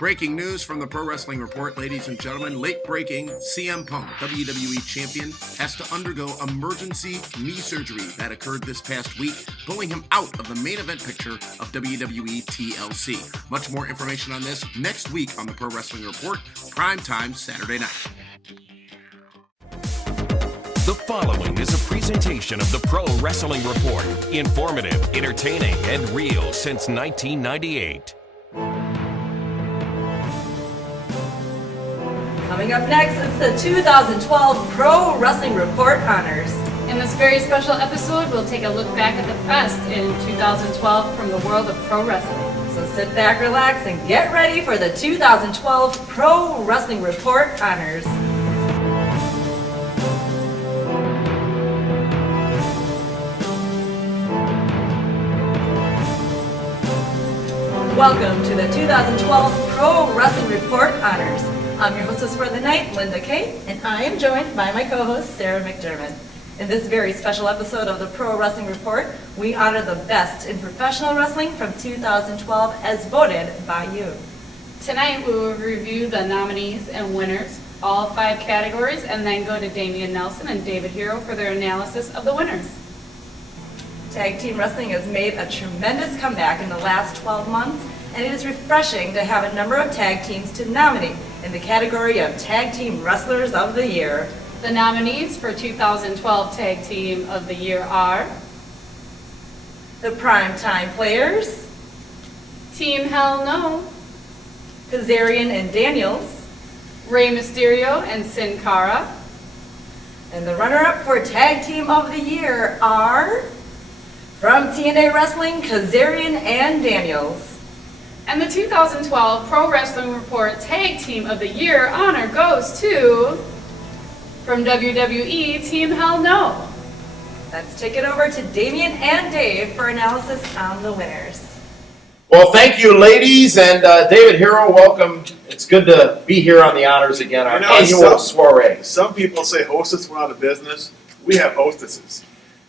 Breaking news from the Pro Wrestling Report, ladies and gentlemen. Late breaking, CM Punk, WWE Champion, has to undergo emergency knee surgery that occurred this past week, pulling him out of the main event picture of WWE TLC. Much more information on this next week on the Pro Wrestling Report, primetime Saturday night. The following is a presentation of the Pro Wrestling Report. Informative, entertaining, and real since 1998. Coming up next is the 2012 Pro Wrestling Report Honors. In this very special episode, we'll take a look back at the best in 2012 from the world of pro wrestling. So sit back, relax, and get ready for the 2012 Pro Wrestling Report Honors. Welcome to the 2012 Pro Wrestling Report Honors. I'm your hostess for the night, Linda Kay, and I am joined by my co-host, Sarah McDermott. In this very special episode of the Pro Wrestling Report, we honor the best in professional wrestling from 2012 as voted by you. Tonight, we will review the nominees and winners, all 5 categories, and then go to Damian Nelson and David Hero for their analysis of the winners. Tag team wrestling has made a tremendous comeback in the last 12 months, and it is refreshing to have a number of tag teams to nominate in the category of Tag Team Wrestlers of the Year. The nominees for 2012 Tag Team of the Year are The Primetime Players, Team Hell No, Kazarian and Daniels, Rey Mysterio and Sin Cara, and the runner-up for Tag Team of the Year are from TNA Wrestling, Kazarian and Daniels. and the 2012 Pro Wrestling Report Tag Team of the Year honor goes to, from WWE, Team Hell No. Let's take it over to Damian and Dave for analysis on the winners. Well, thank you, ladies, and David Hero, welcome. It's good to be here on the honors again, our annual soiree. Some people say hostess went out of business. We have hostesses.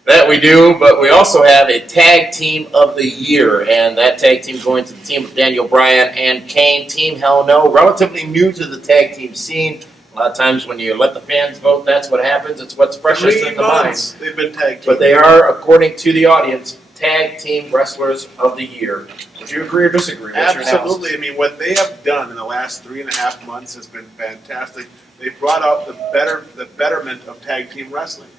That we do, but we also have a Tag Team of the Year, and that tag team going to the team of Daniel Bryan and Kane, Team Hell No, relatively new to the tag team scene. A lot of times when you let the fans vote, that's what happens. It's what's freshest in the minds. They've been tag team. But they are, according to the audience, Tag Team Wrestlers of the Year. Would you agree or disagree? What's your analysis? Absolutely. I mean, what they have done in the last 3.5 months has been fantastic. They've brought out the betterment of tag team wrestling.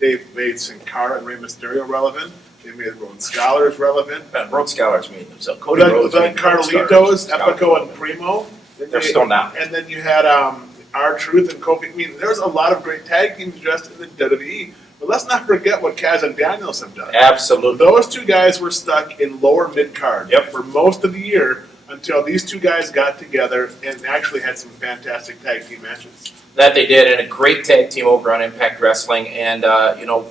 They've made Sin Cara and Rey Mysterio relevant. They've made Rhodes Scholars relevant. Rhodes Scholars made themselves. Cody Rhodes The made Carlitos, Epico, and Primo. They're still not. And then you had R-Truth and Kofi. I mean, there's a lot of great tag teams just in the WWE. But let's not forget what Kaz and Daniels have done. Absolutely. Those two guys were stuck in lower mid-card for most of the year until these two guys got together and actually had some fantastic tag team matches. That they did, and a great tag team over on Impact Wrestling. And,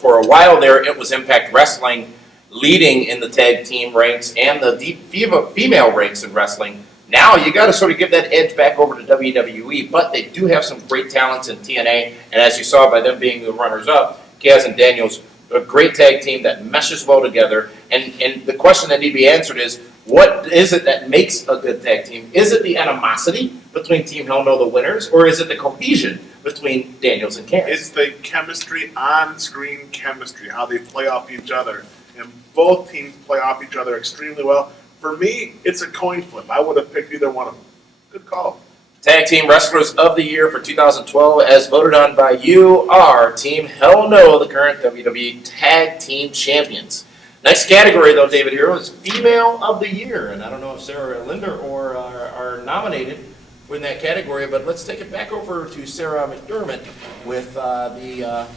for a while there, it was Impact Wrestling leading in the tag team ranks and the deep female ranks in wrestling. Now you got to sort of give that edge back over to WWE, but they do have some great talents in TNA. And as you saw by them being the runners-up, Kaz and Daniels, a great tag team that meshes well together. And the question that need to be answered is, what is it that makes a good tag team? Is it the animosity between Team Hell No, the winners, or is it the cohesion between Daniels and Kaz? It's the chemistry, on-screen chemistry, how they play off each other. And both teams play off each other extremely well. For me, it's a coin flip. I would have picked either one of them. Good call. Tag Team Wrestlers of the Year for 2012, as voted on by you, are Team Hell No, the current WWE Tag Team Champions. Next category, though, David Hero, is Female of the Year. And I don't know if Sarah or Linda are nominated in that category, but let's take it back over to Sarah McDermott with the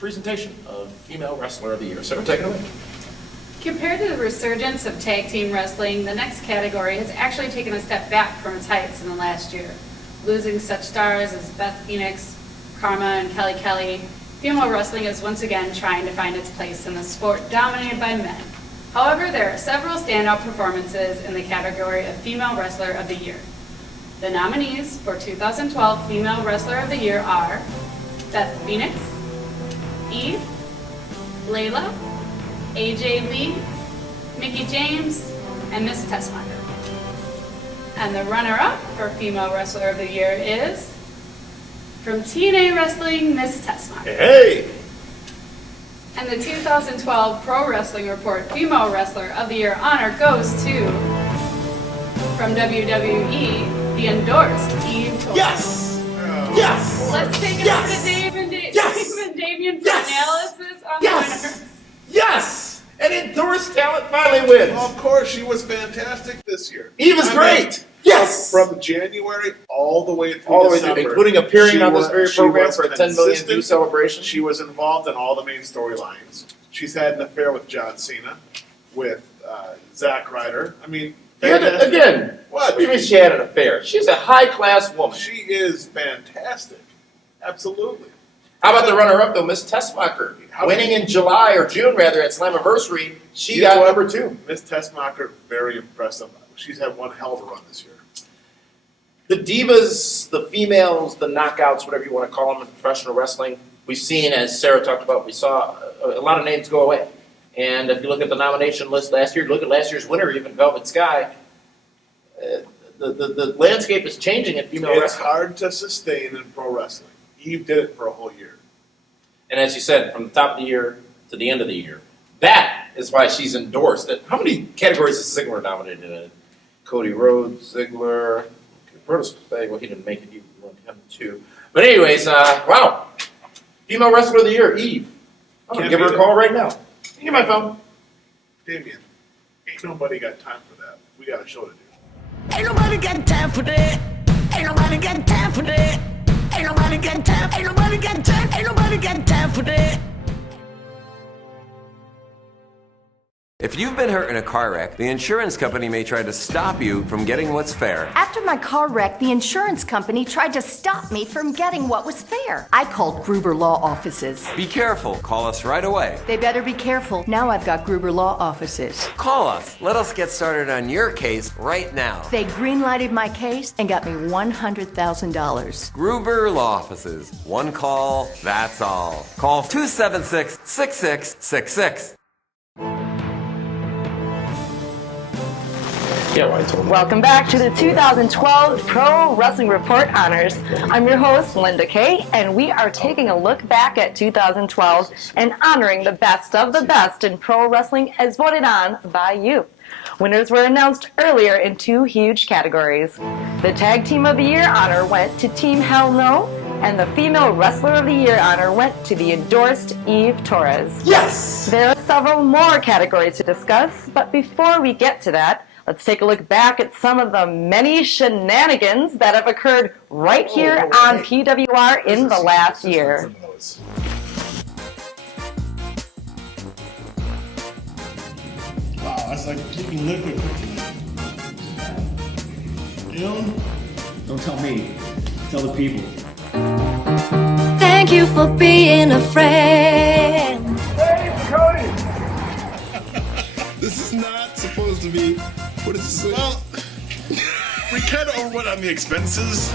presentation of Female Wrestler of the Year. Sarah, take it away. Compared to the resurgence of tag team wrestling, the next category has actually taken a step back from its heights in the last year. Losing such stars as Beth Phoenix, Karma, and Kelly Kelly, female wrestling is once again trying to find its place in the sport dominated by men. However, there are several standout performances in the category of Female Wrestler of the Year. The nominees for 2012 Female Wrestler of the Year are Beth Phoenix, Eve, Layla, AJ Lee, Mickie James, and Miss Tessmacher. And the runner-up for Female Wrestler of the Year is from TNA Wrestling, Miss Tessmacher. Hey! And the 2012 Pro Wrestling Report Female Wrestler of the Year honor goes to, from WWE, the endorsed Eve Torres. Yes! Yes! Let's take it over to Dave and Damien for analysis on the winners. Yes! An endorsed talent finally wins. Well, of course, she was fantastic this year. Eve is great. Yes! From January all the way through All the way December, through, including appearing she on this very she program was for a 10 million view consistent. celebration. She was involved in all the main storylines. She's had an affair with John Cena, with Zack Ryder. I mean, fantastic. Again, What? what do you mean she had an affair? She's a high-class woman. She is fantastic. Absolutely. How about the runner-up, though, Miss Tessmacher? Winning in July, or June, rather, at Slammiversary, she got number 2. Miss Tessmacher, very impressive. She's had one hell of a run this year. The divas, the females, the knockouts, whatever you want to call them in professional wrestling, we've seen, as Sarah talked about, we saw a lot of names go away. And if you look at the nomination list last year, look at last year's winner, even Velvet Sky, the landscape is changing in female It's wrestling. hard to sustain in pro wrestling. Eve did it for a whole year. And as you said, from the top of the year to the end of the year, that is why she's endorsed. How many categories is Ziggler nominated in? Cody Rhodes, Ziggler, Brutus, well, he didn't make it, he won him too. But anyways, wow. Female Wrestler of the Year, Eve. I'm going to give her a call right now. Give me my phone. Damien, ain't nobody got time for that. We got a show to do. Ain't nobody got time for that. Ain't nobody got time for that. Ain't nobody got time. Ain't nobody got time. Ain't nobody got time for that. If you've been hurt in a car wreck, the insurance company may try to stop you from getting what's fair. After my car wreck, the insurance company tried to stop me from getting what was fair. I called Gruber Law Offices. Be careful. Call us right away. They better be careful. Now I've got Gruber Law Offices. Call us. Let us get started on your case right now. They green-lighted my case and got me $100,000. Gruber Law Offices. One call, that's all. Call 276-6666. Yeah, well, I told him. Welcome back to the 2012 Pro Wrestling Report Honors. I'm your host, Linda Kay, and we are taking a look back at 2012 and honoring the best of the best in pro wrestling as voted on by you. Winners were announced earlier in 2 huge categories. The Tag Team of the Year honor went to Team Hell No, and the Female Wrestler of the Year honor went to the endorsed Eve Torres. Yes! There are several more categories to discuss, but before we get to that, let's take a look back at some of the many shenanigans that have occurred right here on PWR in the last year. Wow, that's like taking liquid quickly. Don't tell me. Tell the people. Thank you for being a friend. Hey, Cody! This is not supposed to be. What is this? Well, we kind of overwent on the expenses.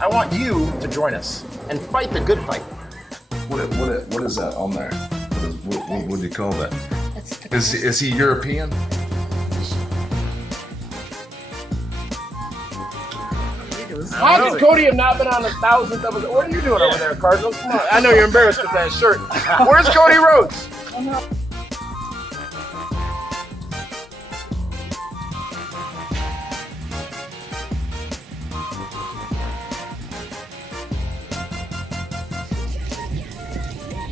I want you to join us and fight the good fight. What is that on there? What do you call that? Is he European? How could Cody have not been on the 1,000th episode? What are you doing over there, Cardinals? Come on. I know you're embarrassed with that shirt. Where's Cody Rhodes?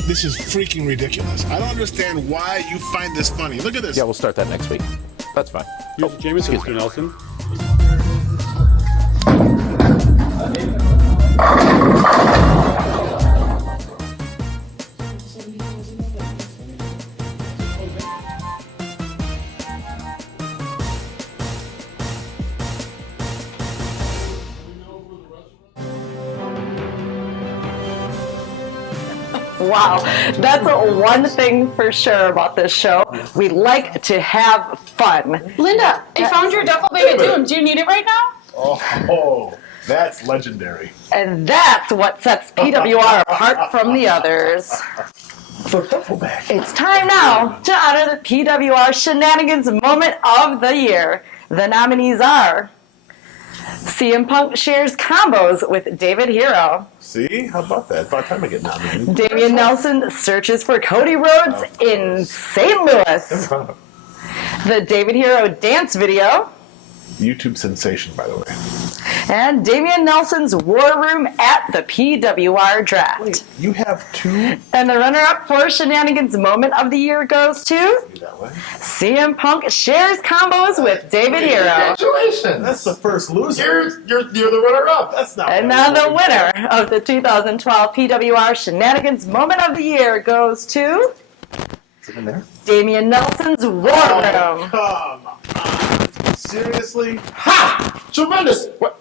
This is freaking ridiculous. I don't understand why you find this funny. Look at this. Yeah, we'll start that next week. That's fine. Here's Jameson, Mr. Nelson. Wow, that's one thing for sure about this show. We like to have fun. Linda, I found your duffel bag of doom. Do you need it right now? Oh, that's legendary. And that's what sets PWR apart from the others. It's time now to honor the PWR Shenanigans Moment of the Year. The nominees are CM Punk shares combos with David Hero. See? How about that? About time I get nominated. Damian Nelson searches for Cody Rhodes in St. Louis. The David Hero dance video. YouTube sensation, by the way. And Damian Nelson's War Room at the PWR Draft. Wait, you have two? And the runner-up for Shenanigans Moment of the Year goes to That way. CM Punk shares combos with David Hero. Congratulations. That's the first loser. You're the runner-up. That's not. And now the winner of the 2012 PWR Shenanigans Moment of the Year goes to Is it in there? Damian Nelson's War Room. Come on. Seriously? Ha! Tremendous. What?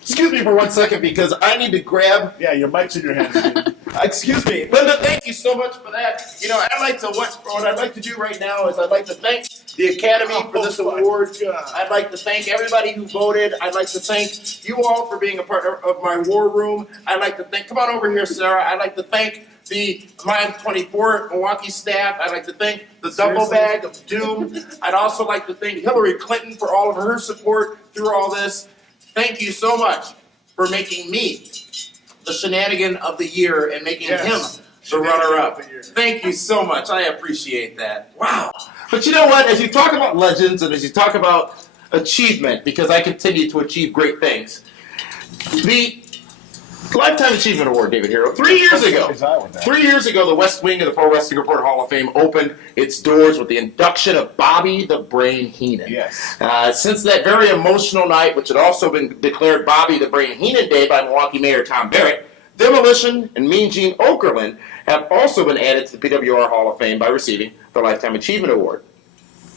Excuse me for 1 second because I need to grab. Yeah, your mic's in your hand. Excuse me, Linda. Thank you so much for that. You know, what I'd like to do right now is I'd like to thank the Academy for this award. God. I'd like to thank everybody who voted. I'd like to thank you all for being a part of my war room. I'd like to thank. Come on over here, Sarah. I'd like to thank the Line 24 Milwaukee staff. I'd like to thank the Duffel Bag of Doom. I'd also like to thank Hillary Clinton for all of her support through all this. Thank you so much for making me the Shenanigan of the Year and making him the runner-up. Thank you so much. I appreciate that. Wow. But you know what? As you talk about legends and as you talk about achievement, because I continue to achieve great things, the Lifetime Achievement Award, David Hero. 3 years ago, the West Wing of the Pro Wrestling Report Hall of Fame opened its doors with the induction of Bobby the Brain Heenan. Yes. Since that very emotional night, which had also been declared Bobby the Brain Heenan Day by Milwaukee Mayor Tom Barrett, Demolition and Mean Gene Okerlund have also been added to the PWR Hall of Fame by receiving the Lifetime Achievement Award.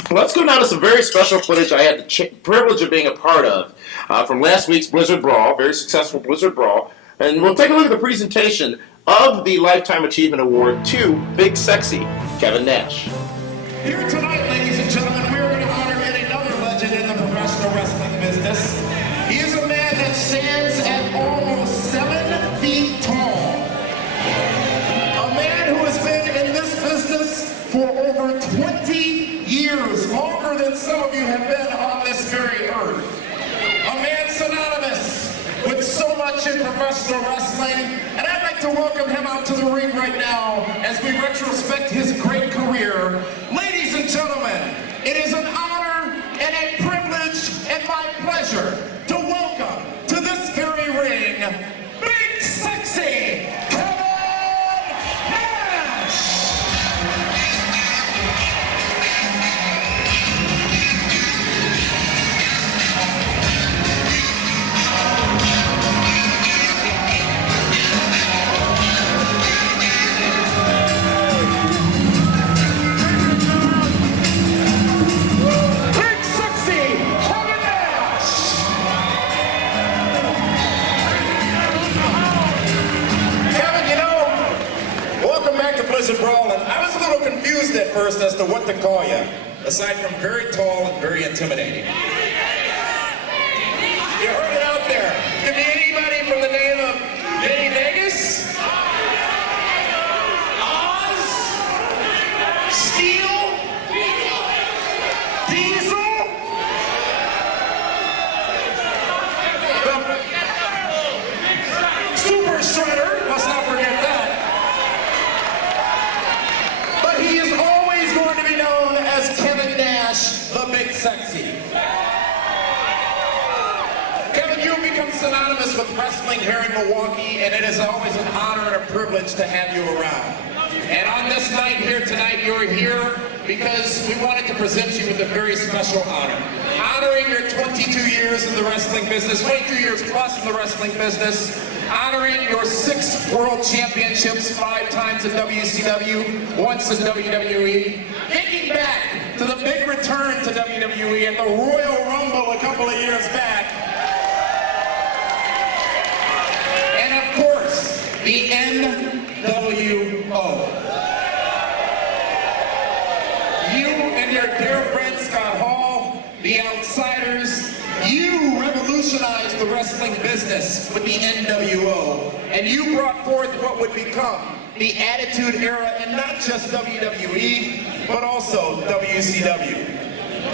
Let's go now to some very special footage I had the privilege of being a part of from last week's Blizzard Brawl, very successful Blizzard Brawl. And we'll take a look at the presentation of the Lifetime Achievement Award to Big Sexy Kevin Nash. Here tonight, ladies and gentlemen, we are going to honor yet another legend in the professional wrestling business. He is a man that stands at almost 7 feet tall. A man who has been in this business for over 20 years, longer than some of you have been on this very earth. A man synonymous with so much in professional wrestling, and I'd like to welcome him out to the ring right now as we retrospect his great career. Ladies and gentlemen, it is an honor and a privilege and my pleasure to welcome to this very ring, Big Sexy Kevin Nash! Brawl, and I was a little confused at first as to what to call you, aside from very tall and very intimidating. You heard it out there. Could be anybody from the name of Vinny Vegas, Oz, Steel, Diesel, Super Shredder, let's not forget that. He is always going to be known as Kevin Nash, the Big Sexy. Kevin, you have become synonymous with wrestling here in Milwaukee, and it is always an honor and a privilege to have you around. And on this night here tonight, you're here because we wanted to present you with a very special honor. Honoring your 22 years in the wrestling business, 22 years plus in the wrestling business, honoring your 6 world championships, 5 times in WCW, once in WWE, thinking back to the big return to WWE at the Royal Rumble a couple of years back, and of course, the NWO. You and your dear friend Scott Hall, the Outsiders, you revolutionized the wrestling business with the NWO, and you brought forth what would become the Attitude Era in not just WWE, but also WCW.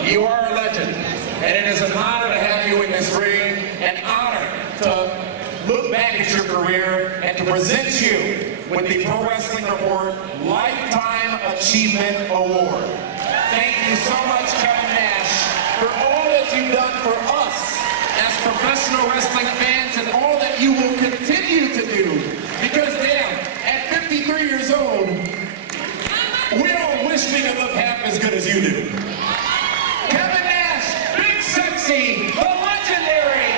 You are a legend, and it is an honor to have you in this ring, an honor to look back at your career and to present you with the Pro Wrestling Report Lifetime Achievement Award. Thank you so much, Kevin Nash, for all that you've done for us as professional wrestling fans and all that you will continue to do. Because damn, at 53 years old, we all wish we could look half as good as you do. Kevin Nash, Big Sexy, the legendary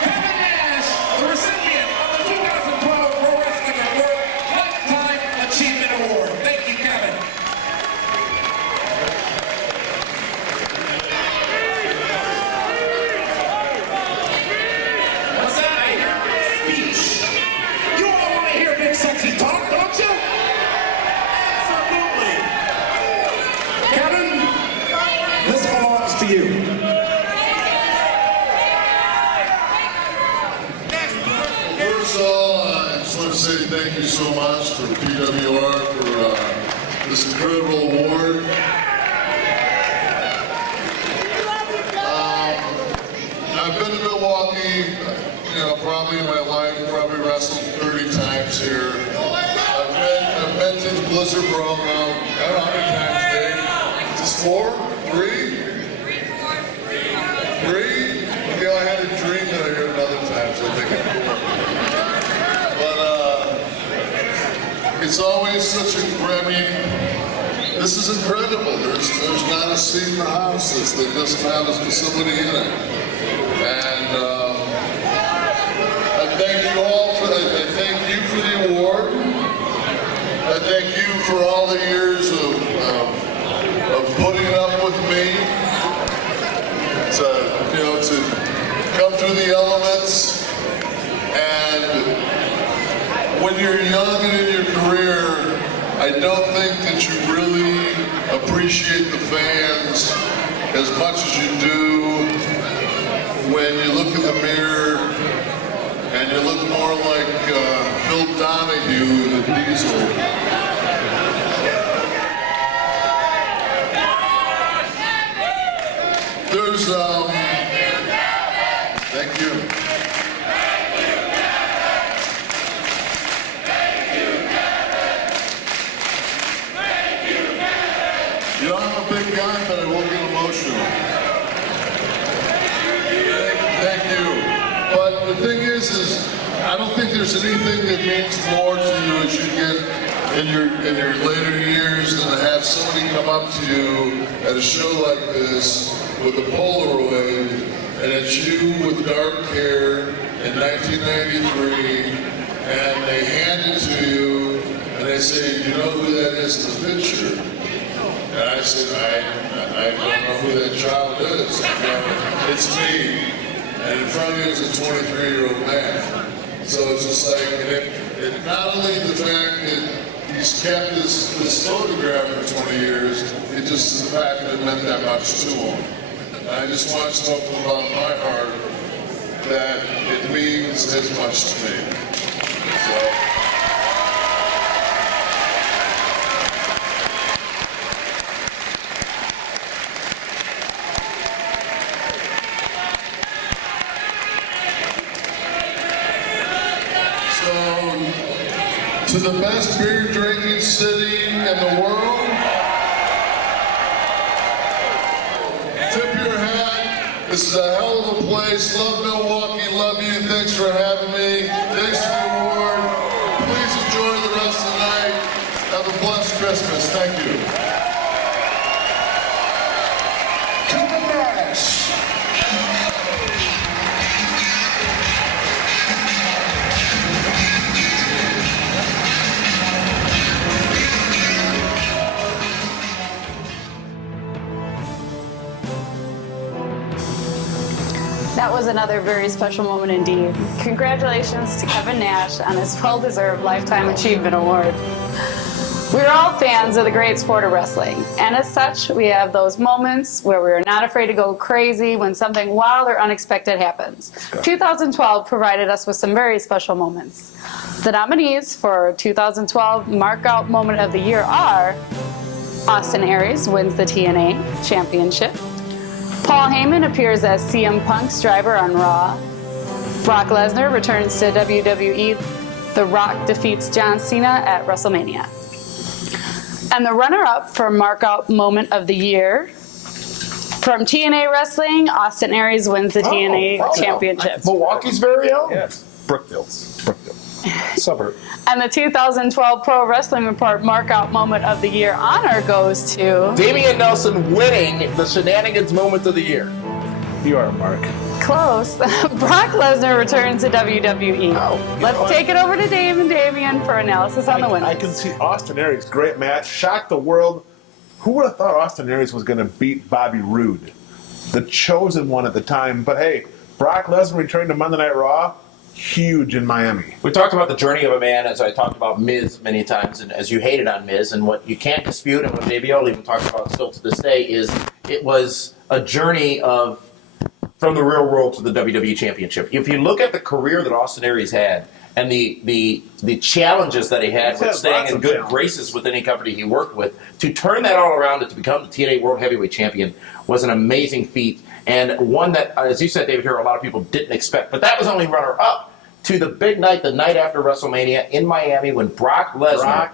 Kevin Nash, the recipient of the 2012 Pro Wrestling Report Lifetime Achievement Award. Thank you, Kevin. What's that? Speech. You all want to hear Big Sexy talk, don't you? Absolutely. Kevin, this belongs to you. First of all, I just want to say thank you so much for PWR for this incredible award. I've been to Milwaukee, probably in my life, probably wrestled 30 times here. I've been to the Blizzard Brawl now, I don't know how many times, Dave? Just 4? 3? 3? Okay, I had a dream that I heard another time, so I think But it's always such a, this is incredible. There's not a seat in the houses that doesn't have somebody in it. And I thank you all for that. I thank you for the award. I thank you for all the years of putting up with me. To come through the elements. And when you're young and in your career, I don't think that you really appreciate the fans as much as you do when you look in the mirror and you look more like Phil Donahue in the Diesel. There's, thank you. I'm a big guy, but I won't get emotional. Thank you. But the thing is I don't think there's anything that means more to you as you get in your later years than to have somebody come up to you at a show like this with a Polaroid, and it's you with dark hair in 1993, and they hand it to you, and they say, "You know who that is in the picture?" And I said, I don't know who that child is. It's me. And in front of you is a 23-year-old man. So it's just like, and not only the fact that he's kept this photograph for 20 years, it just is the fact that it meant that much to him. And I just want to know from the bottom of my heart that it means as much to me. So. To the best beer drinking city in the world, tip your hat. This is a hell of a place. Love Milwaukee, love you. Thanks for having me. Thanks for the award. Please enjoy the rest of the night. Have a blessed Christmas. Thank you. Kevin Nash. That was another very special moment indeed. Congratulations to Kevin Nash on his well-deserved Lifetime Achievement Award. We're all fans of the great sport of wrestling, and as such, we have those moments where we're not afraid to go crazy when something wild or unexpected happens. 2012 provided us with some very special moments. The nominees for 2012 Markout Moment of the Year are Austin Aries wins the TNA Championship, Paul Heyman appears as CM Punk's driver on Raw, Brock Lesnar returns to WWE, The Rock defeats John Cena at WrestleMania. And the runner-up for Markout Moment of the Year, from TNA Wrestling, Austin Aries wins the TNA Championship. Milwaukee's very own. Yes, Brookfield. Suburb. And the 2012 Pro Wrestling Report Markout Moment of the Year honor goes to Damian Nelson winning the Shenanigans Moment of the Year. You are a mark. Close. Brock Lesnar returns to WWE. Let's take it over to Dave and Damian for analysis on the winners. I can see Austin Aries, great match, shocked the world. Who would have thought Austin Aries was going to beat Bobby Roode, the chosen one at the time? But hey, Brock Lesnar returned to Monday Night Raw, huge in Miami. We talked about the journey of a man, as I talked about Miz many times, and as you hated on Miz, and what you can't dispute, and what JBL even talks about still to this day, is it was a journey of from the real world to the WWE Championship. If you look at the career that Austin Aries had, and the challenges that he had with staying in good graces with any company he worked with, to turn that all around and to become the TNA World Heavyweight Champion was an amazing feat, and one that, as you said, David, here, a lot of people didn't expect. But that was only runner-up to the big night, the night after WrestleMania in Miami, when Brock Lesnar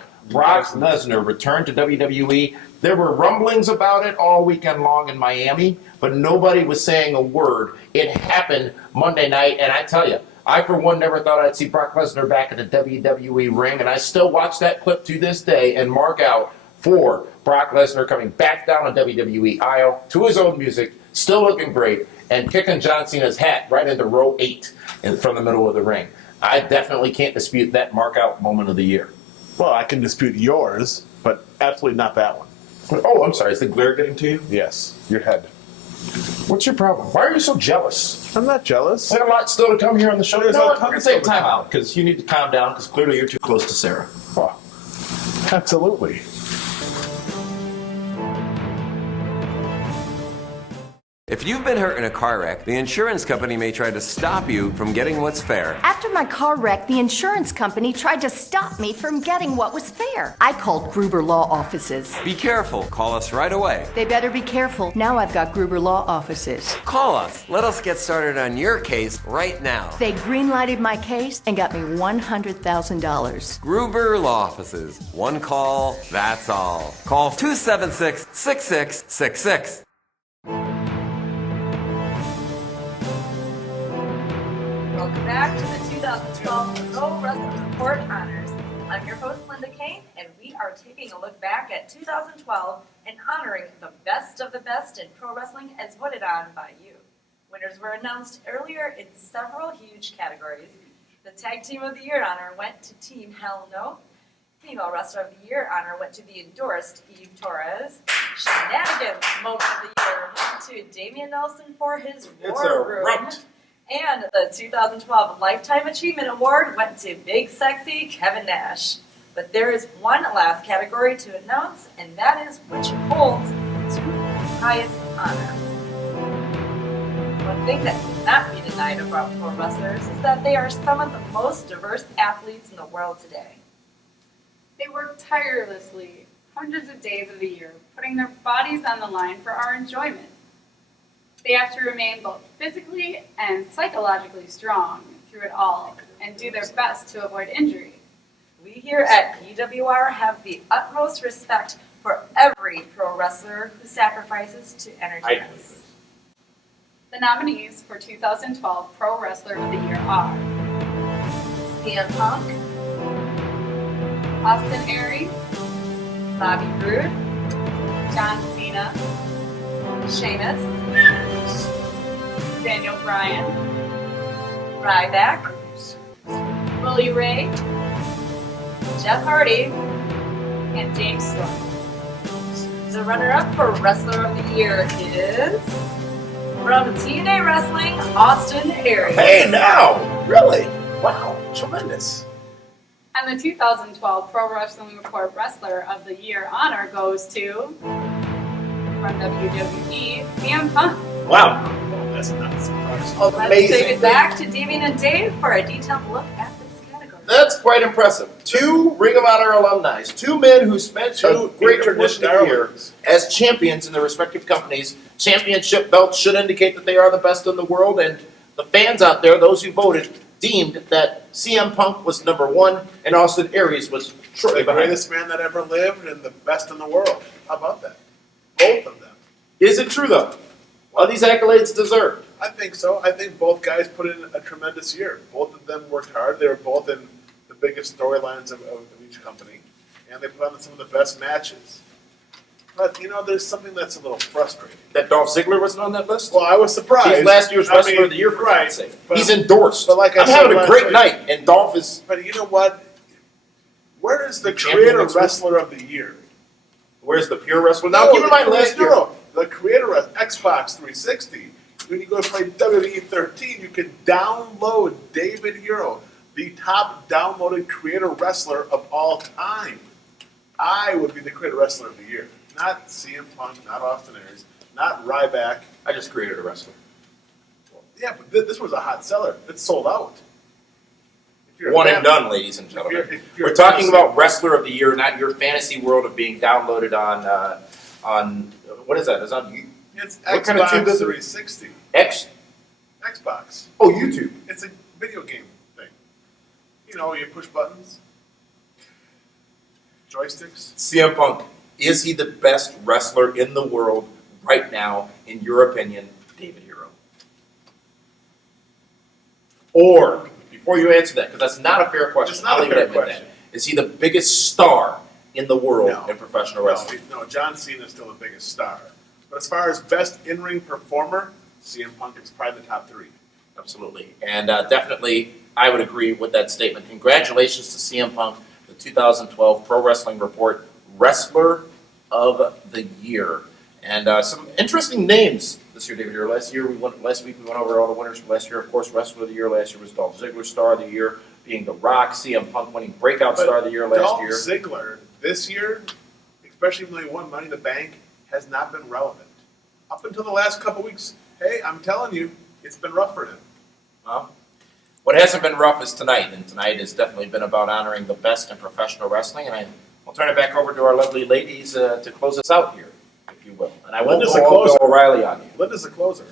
returned to WWE. There were rumblings about it all weekend long in Miami, but nobody was saying a word. It happened Monday night, and I tell you, I, for one, never thought I'd see Brock Lesnar back in the WWE ring, and I still watch that clip to this day and mark out for Brock Lesnar coming back down a WWE aisle to his own music, still looking great, and kicking John Cena's hat right into row 8 from the middle of the ring. I definitely can't dispute that mark-out moment of the year. Well, I can dispute yours, but absolutely not that one. Oh, I'm sorry. Is the glare getting to you? Yes, your head. What's your problem? Why are you so jealous? I'm not jealous. I have a lot still to come here on the show. There's You know a what? ton We're going to still take to time come. out because you need to calm down because clearly you're too close to Sarah. Oh, absolutely. If you've been hurt in a car wreck, the insurance company may try to stop you from getting what's fair. After my car wreck, the insurance company tried to stop me from getting what was fair. I called Gruber Law Offices. Be careful. Call us right away. They better be careful. Now I've got Gruber Law Offices. Call us. Let us get started on your case right now. They green-lighted my case and got me $100,000. Gruber Law Offices. One call, that's all. Call 276-6666. Welcome back to the 2012 Pro Wrestling Report Honors. I'm your host, Linda Kane, and we are taking a look back at 2012 and honoring the best of the best in pro wrestling as voted on by you. Winners were announced earlier in several huge categories. The Tag Team of the Year honor went to Team Hell No. Female Wrestler of the Year honor went to the endorsed Eve Torres. Shenanigans Moment of the Year went to Damian Nelson for his War Room. And the 2012 Lifetime Achievement Award went to Big Sexy Kevin Nash. But there is one last category to announce, and that is which holds the highest honor. One thing that cannot be denied about pro wrestlers is that they are some of the most diverse athletes in the world today. They work tirelessly, hundreds of days of the year, putting their bodies on the line for our enjoyment. They have to remain both physically and psychologically strong through it all and do their best to avoid injury. We here at PWR have the utmost respect for every pro wrestler who sacrifices to entertain us. The nominees for 2012 Pro Wrestler of the Year are CM Punk, Austin Aries, Bobby Roode, John Cena, Sheamus, Daniel Bryan, Ryback, Willie Ray, Jeff Hardy, and James Storm. The runner-up for Wrestler of the Year is from TNA Wrestling, Austin Aries. Hey, now! Really? Wow, tremendous. And the 2012 Pro Wrestling Report Wrestler of the Year honor goes to, from WWE, CM Punk. Wow. That's not a surprise. Let's take it back to Damien and Dave for a detailed look at this category. That's quite impressive. 2 Ring of Honor alumni, 2 men who spent a great tradition of the year as champions in their respective companies. Championship belts should indicate that they are the best in the world, and the fans out there, those who voted, deemed that CM Punk was number 1 and Austin Aries was shortly The behind. greatest man that ever lived and the best in the world. How about that? Both of them. Is it true, though? Are these accolades deserved? I think so. I think both guys put in a tremendous year. Both of them worked hard. They were both in the biggest storylines of each company. And they put on some of the best matches. But, there's something that's a little frustrating. That Dolph Ziggler wasn't on that list? Well, I was surprised. He's last year's Wrestler of the Year, for God's sake. but- He's endorsed. But like I I'm said having a last great week- night, and Dolph is... But you know what? Where is the Champion creator next week? wrestler of the year? Where's the pure wrestler? Now, keep in mind, last year... The creator of Xbox 360. When you go to play WWE 13, you can download David Hero, the top downloaded creator wrestler of all time. I would be the creator wrestler of the year. Not CM Punk, not Austin Aries, not Ryback. I just created a wrestler. Yeah, but this was a hot seller. It's sold out. If you're a One fan- and done, ladies and gentlemen. if you're We're a talking fantasy- about Wrestler of the Year, not your fantasy world of being downloaded on what is that? Is on you? It's What Xbox kind of tube is it? 360. Xbox. Oh, YouTube. It's a video game thing. You push buttons, joysticks. CM Punk, is he the best wrestler in the world right now, in your opinion, David Hero? Or, before you answer that, because that's not a fair question, It's not I'll a leave it fair at that. question. Is he the biggest star in the world in professional wrestling? No, John Cena is still the biggest star. But as far as best in-ring performer, CM Punk is probably the top 3. Absolutely. And definitely, I would agree with that statement. Congratulations to CM Punk, the 2012 Pro Wrestling Report Wrestler of the Year. And some interesting names this year, David. Last week we went over all the winners from last year. Of course, Wrestler of the Year last year was Dolph Ziggler, Star of the Year being The Rock. CM Punk winning Breakout Star of the Year last Dolph year. Ziggler, this year, especially when he won Money in the Bank, has not been relevant. Up until the last couple weeks, hey, I'm telling you, it's been rough for him. Well, what hasn't been rough is tonight, and tonight has definitely been about honoring the best in professional wrestling. And I'll turn it back over to our lovely ladies to close us out here, if you will. And I won't Linda's go the all closer. Bill O'Reilly on you. Linda's the closer.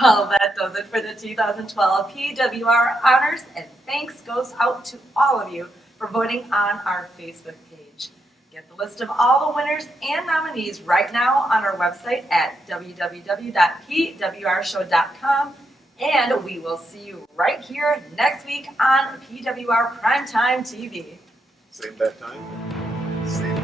Well, that does it for the 2012 PWR Honors, and thanks goes out to all of you for voting on our Facebook page. Get the list of all the winners and nominees right now on our website at www.pwrshow.com, and we will see you right here next week on PWR Primetime TV. Same bad time, same